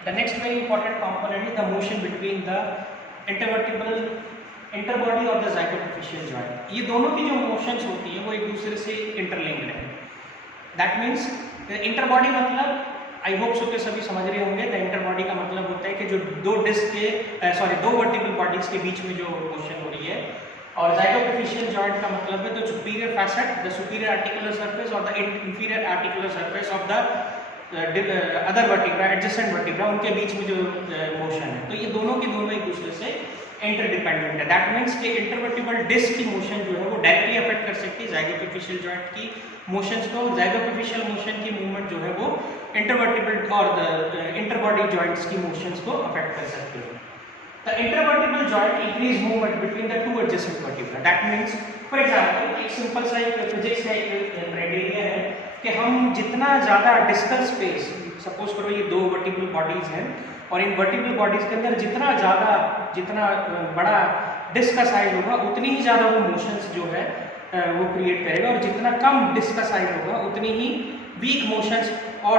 The next very important component is the motion between the intervertebral interbody और the ज़ाइगोपेफिशियल joint. ये दोनों की जो मोशंस होती है वो एक दूसरे से इंटरलिंक्ड है। दैट मीन्स इंटरबॉडी मतलब आई होप सो के सभी समझ रहे होंगे। द इंटरबॉडी का मतलब होता है कि जो दो डिस्क के दो वर्टिकल बॉडीज के बीच में जो मोशन हो रही है। और ज़ाइगोपेफिशियल जॉइंट का मतलब है the superior facet, the superior articular surface और the inferior articular surface of the other vertebra, adjacent vertebra, उनके बीच में जो मोशन है। तो ये दोनों की दोनों एक दूसरे से इंटरडिपेंडेंट है। दैट मीन्स कि इंटरवर्टिबल डिस्क की मोशन जो है वो डायरेक्टली अफेक्ट कर सकती है ज़ाइगोपेफिशियल जॉइंट की मोशंस को। ज़ाइगोपेफिशियल मोशन की मूवमेंट जो है वो इंटरवर्टिबल और द इंटरबॉडी जॉइंट्स की मोशंस को अफेक्ट कर सकती है। The intervertebral joint increase movement between the two adjacent vertebra. That means for example एक सिंपल सा एक फिजिक्स का एक क्राइटेरिया है कि हम जितना ज़्यादा डिस्कल स्पेस, सपोज करो ये दो वर्टिबल बॉडीज हैं और इन वर्टिबल बॉडीज के अंदर जितना बड़ा डिस्क का साइज होगा उतनी ही ज़्यादा वो मोशंस जो है वो क्रिएट करेगा, और जितना कम डिस्क का साइज होगा उतनी ही वीक मोशंस और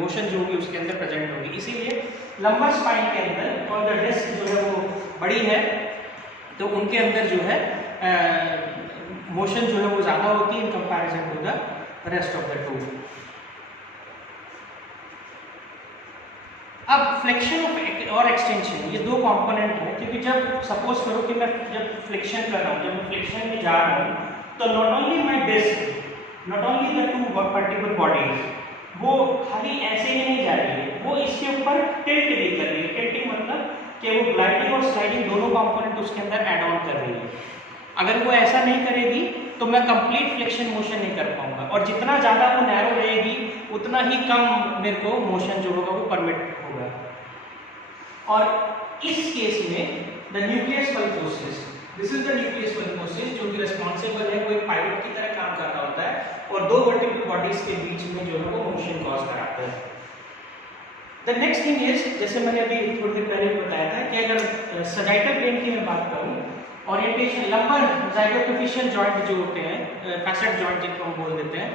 मोशन जो होगी उसके अंदर प्रेजेंट होगी। इसीलिए लंबर स्पाइन के अंदर और द डिस्क जो है वो बड़ी है तो उनके अंदर जो है मोशन जो है वो ज़्यादा होती है in comparison to the rest of the two. अब फ्लेक्शन और एक्सटेंशन ये दो कंपोनेंट है, क्योंकि जब सपोज करो कि मैं जब फ्लेक्शन कर रहा हूँ, जब मैं फ्लेक्शन में जा रहा हूँ तो not only my disc, not only the two vertebral bodies वो खाली ऐसे ही नहीं जा रही है, वो इसके ऊपर टिल्ट भी कर रही है। टिल्टिंग मतलब कि वो ग्लाइडिंग और स्लाइडिंग दोनों कंपोनेंट उसके अंदर ऐड ऑन कर रही है। अगर वो ऐसा नहीं करेगी तो मैं कंप्लीट फ्लेक्शन मोशन नहीं कर पाऊंगा, और जितना ज़्यादा वो नैरो रहेगी उतना ही कम मेरे को मोशन जो होगा वो परमिट होगा। और इस केस में the nucleus pulposus, this is the nucleus pulposus जो कि रिस्पॉन्सिबल है, वो एक पाइवट की तरह काम कर रहा होता है और दो वर्टिकल बॉडीज के बीच में जो है वो मोशन कॉज कराता है। द नेक्स्ट थिंग इज, जैसे मैंने अभी थोड़ी देर पहले बताया था कि अगर सजाइटल प्लेन की मैं बात करूँ, ओरिएंटेशन लंबर ज़ाइगोपेफिशियल जॉइंट जो होते हैं, फैसेट जॉइंट जिनको हम बोल देते हैं,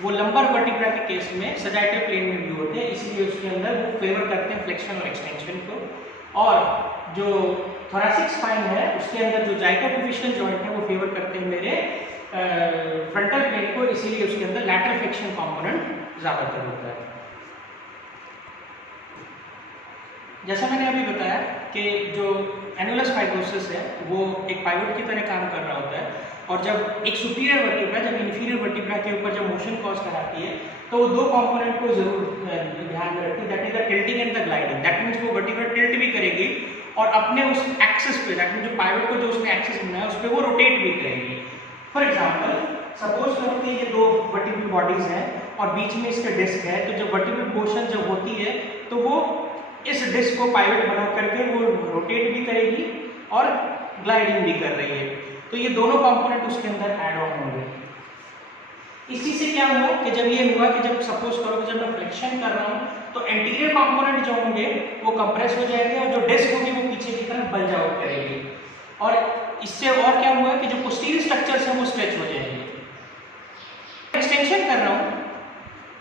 वो लंबर वर्टिब्रा के केस में सजाइटल प्लेन में व्यू होते हैं, इसलिए उसके अंदर वो फेवर करते हैं फ्लेक्शन और एक्सटेंशन को। और जो थोरैसिक स्पाइन है उसके अंदर जो ज़ाइगोपेफिशियल जॉइंट है वो फेवर करते हैं मेरे फ्रंटल प्लेन को, इसीलिए उसके अंदर लैटरल फ्लेक्शन कंपोनेंट ज़्यादातर होता है। जैसा मैंने अभी बताया कि जो एनुलस फाइब्रोसिस है वो एक पाइवट की तरह काम कर रहा होता है, और जब एक सुपीरियर वर्टिब्रा जब इन्फीरियर वर्टिब्रा के ऊपर जब मोशन कॉज कराती है तो वो दो कंपोनेंट को जरूर ध्यान में रखती है, that is the tilting and the gliding. That means वो वर्टिब्रा टिल्ट भी करेगी और अपने उस एक्सिस पे, दैट मीन्स जो पाइवट को जो उसने एक्सिस बनाया उस पर वो रोटेट भी करेगी। फॉर एग्जाम्पल सपोज करो कि ये दो वर्टिबल बॉडीज हैं और बीच में इसका डिस्क है, तो जब वर्टिबल मोशन जब होती है तो वो इस डिस्क को पाइवट बना करके वो रोटेट भी करेगी और ग्लाइडिंग भी कर रही है, तो ये दोनों कंपोनेंट उसके अंदर ऐड ऑन होंगे। इसी से क्या हुआ कि जब ये हुआ कि जब सपोज करो कि जब मैं फ्लेक्शन कर रहा हूँ तो एंटीरियर कंपोनेंट जो होंगे वो कंप्रेस हो जाएंगे और जो डिस्क होगी वो पीछे की तरफ बल्ज आउट करेगी, और इससे और क्या हुआ कि जो पोस्टीरियर स्ट्रक्चर्स हैं वो स्ट्रेच हो जाएंगे। एक्सटेंशन कर रहा हूँ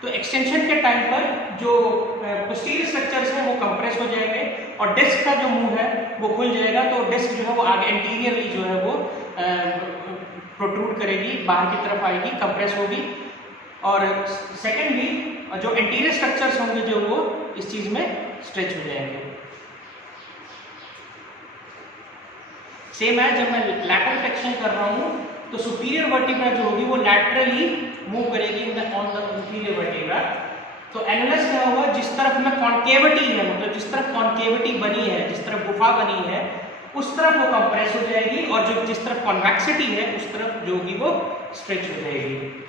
तो एक्सटेंशन के टाइम पर जो पोस्टीरियर स्ट्रक्चर्स हैं वो कंप्रेस हो जाएंगे और डिस्क का जो मुंह है वो खुल जाएगा, तो डिस्क जो है वो आगे एंटीरियरली जो है वो प्रोट्रूड करेगी, बाहर की तरफ आएगी, कंप्रेस होगी। और सेकेंडली जो एंटीरियर स्ट्रक्चर्स होंगे जो वो इस चीज़ में स्ट्रेच हो जाएंगे। सेम है जब मैं लैटरल फ्लेक्शन कर रहा हूँ तो सुपीरियर वर्टिब्रा जो होगी वो लैटरली मूव करेगी ऑन द इंफीरियर वर्टिब्रा। तो एनुलस क्या होगा, जिस तरफ में कॉन्केविटी है, मतलब जिस तरफ कॉन्केविटी बनी है, जिस तरफ गुफा बनी है उस तरफ वो कंप्रेस हो जाएगी, और जो जिस तरफ कॉन्वेक्सिटी है उस तरफ जो होगी वो स्ट्रेच हो जाएगी।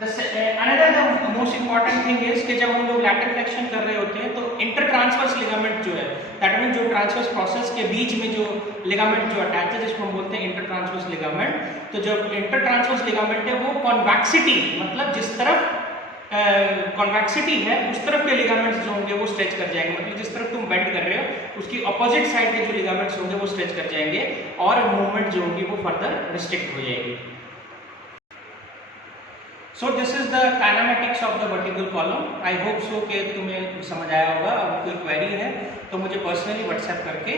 Another most important thing is कि जब हम लोग लैटरल फ्लेक्शन कर रहे होते हैं तो इंटरट्रांसवर्स लिगामेंट जो है, दैट मीन जो ट्रांसवर्स प्रोसेस के बीच में जो लिगामेंट जो अटैच है जिसको हम बोलते हैं इंटरट्रांसवर्स लिगामेंट, तो जब इंटरट्रांसवर्स लिगामेंट है वो कॉन्वेक्सिटी मतलब जिस तरफ कॉन्वेक्सिटी है उस तरफ के लिगामेंट्स जो होंगे वो स्ट्रेच कर जाएंगे, मतलब जिस तरफ तुम बेंड कर रहे हो उसकी अपोजिट साइड के जो लिगामेंट्स होंगे वो स्ट्रेच कर जाएंगे और मूवमेंट जो होगी वो फर्दर रिस्ट्रिक्ट हो जाएगी। So this is the kinematics of the vertical column. I hope so कि तुम्हें समझ आया होगा। अब कोई क्वेरी है तो मुझे पर्सनली व्हाट्सएप करके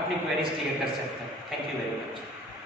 अपनी क्वेरीज क्लियर कर सकते हैं। Thank you very much.